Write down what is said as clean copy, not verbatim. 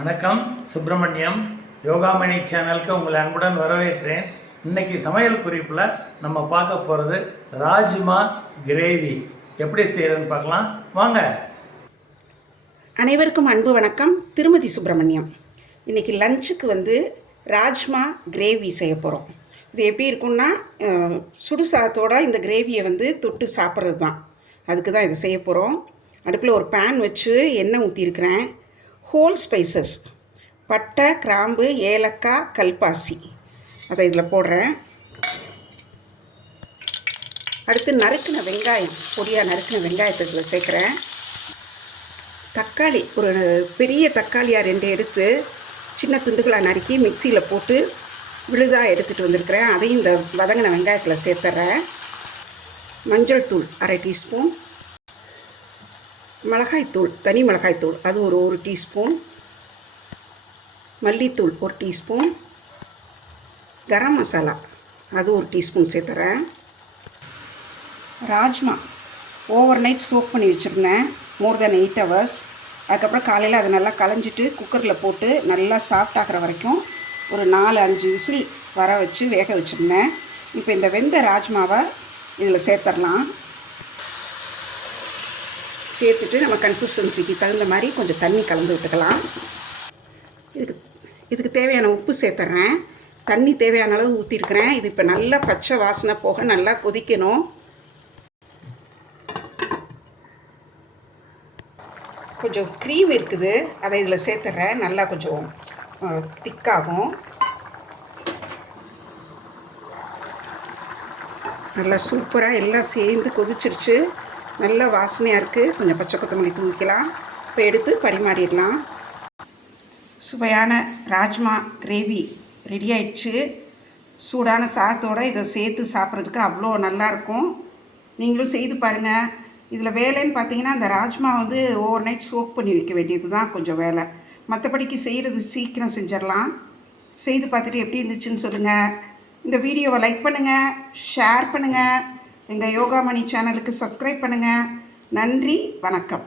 வணக்கம். சுப்பிரமணியம் யோகாமணி சேனலுக்கு உங்களை அன்புடன் வரவேற்கிறேன். இன்னைக்கு சமையல் குறிப்பில் நம்ம பார்க்க போகிறது ராஜ்மா கிரேவி எப்படி செய்கிறதுன்னு பார்க்கலாம் வாங்க. அனைவருக்கும் அன்பு வணக்கம். திருமதி சுப்பிரமணியம். இன்றைக்கி லஞ்சுக்கு ராஜ்மா கிரேவி செய்ய போகிறோம். இது எப்படி இருக்குன்னா சுடுசாதத்தோடு இந்த கிரேவியை தொட்டு சாப்பிட்றது தான். அதுக்கு தான் இது செய்ய போகிறோம். அடுப்பில் ஒரு பேன் வச்சு எண்ணெய் ஊற்றிருக்கிறேன். ஹோல் ஸ்பைசஸ் பட்டை, கிராம்பு, ஏலக்காய், கல்பாசி அதை இதில் போடுறேன். அடுத்து நறுக்கின வெங்காயம், பொடியாக நறுக்கின வெங்காயத்தை இதில் சேர்க்குறேன். தக்காளி, ஒரு பெரிய தக்காளியாக 2 எடுத்து சின்ன துண்டுகளாக நறுக்கி மிக்சியில் போட்டு விழுதாக எடுத்துகிட்டு வந்திருக்கிறேன். அதையும் இந்த வதங்கின வெங்காயத்தில் சேர்த்துறேன். மஞ்சள் தூள் 1/2 டீஸ்பூன், மிளகாய்த்தூள், தனி மிளகாய்த்தூள் அது ஒரு 1 டீஸ்பூன், மல்லித்தூள் 1 டீஸ்பூன், கரம் மசாலா அது 1 டீஸ்பூன் சேர்த்துறேன். ராஜ்மா ஓவர் நைட் சோக் பண்ணி வச்சுருந்தேன், மோர் தென் 8 hours. அதுக்கப்புறம் காலையில் அதை நல்லா களைஞ்சிட்டு குக்கரில் போட்டு நல்லா சாஃப்ட் ஆகிற வரைக்கும் ஒரு 4-5 விசில் வர வச்சு வேக வச்சுருந்தேன். இப்போ இந்த வெந்த ராஜ்மாவை இதில் சேர்த்துடலாம். சேர்த்துட்டு நம்ம கன்சிஸ்டன்சிக்கு தகுந்த மாதிரி கொஞ்சம் தண்ணி கலந்து விட்டுக்கலாம். இதுக்கு தேவையான உப்பு சேர்த்துட்றேன். தண்ணி தேவையான அளவு ஊற்றிருக்கிறேன். இது இப்போ நல்லா பச்சை வாசனை போக நல்லா கொதிக்கணும். கொஞ்சம் க்ரீம் இருக்குது, அதை இதில் சேர்த்துட்றேன். நல்லா கொஞ்சம் திக்காகும். நல்லா சூப்பராக எல்லாம் சேர்ந்து கொதிச்சிருச்சு. நல்ல வாசனையாக இருக்குது. கொஞ்சம் பச்சை கொத்தமல்லி தூவிக்கலாம். இப்போ எடுத்து பரிமாறிடலாம். சுவையான ராஜ்மா கிரேவி ரெடி ஆயிடுச்சு. சூடான சாதத்தோடு இதை சேர்த்து சாப்பிட்றதுக்கு அவ்வளோ நல்லாயிருக்கும். நீங்களும் செய்து பாருங்கள். இதில் வேலைன்னு பார்த்தீங்கன்னா அந்த ராஜ்மா ஓவர் நைட் சோக் பண்ணி வைக்க வேண்டியது தான் கொஞ்சம் வேலை. மற்றபடிக்கு செய்கிறது சீக்கிரம் செஞ்சிடலாம். செய்து பார்த்துட்டு எப்படி இருந்துச்சுன்னு சொல்லுங்கள். இந்த வீடியோவை லைக் பண்ணுங்கள், ஷேர் பண்ணுங்கள். எங்கள் யோகாமணி சேனலுக்கு சப்ஸ்கிரைப் பண்ணுங்கள். நன்றி, வணக்கம்.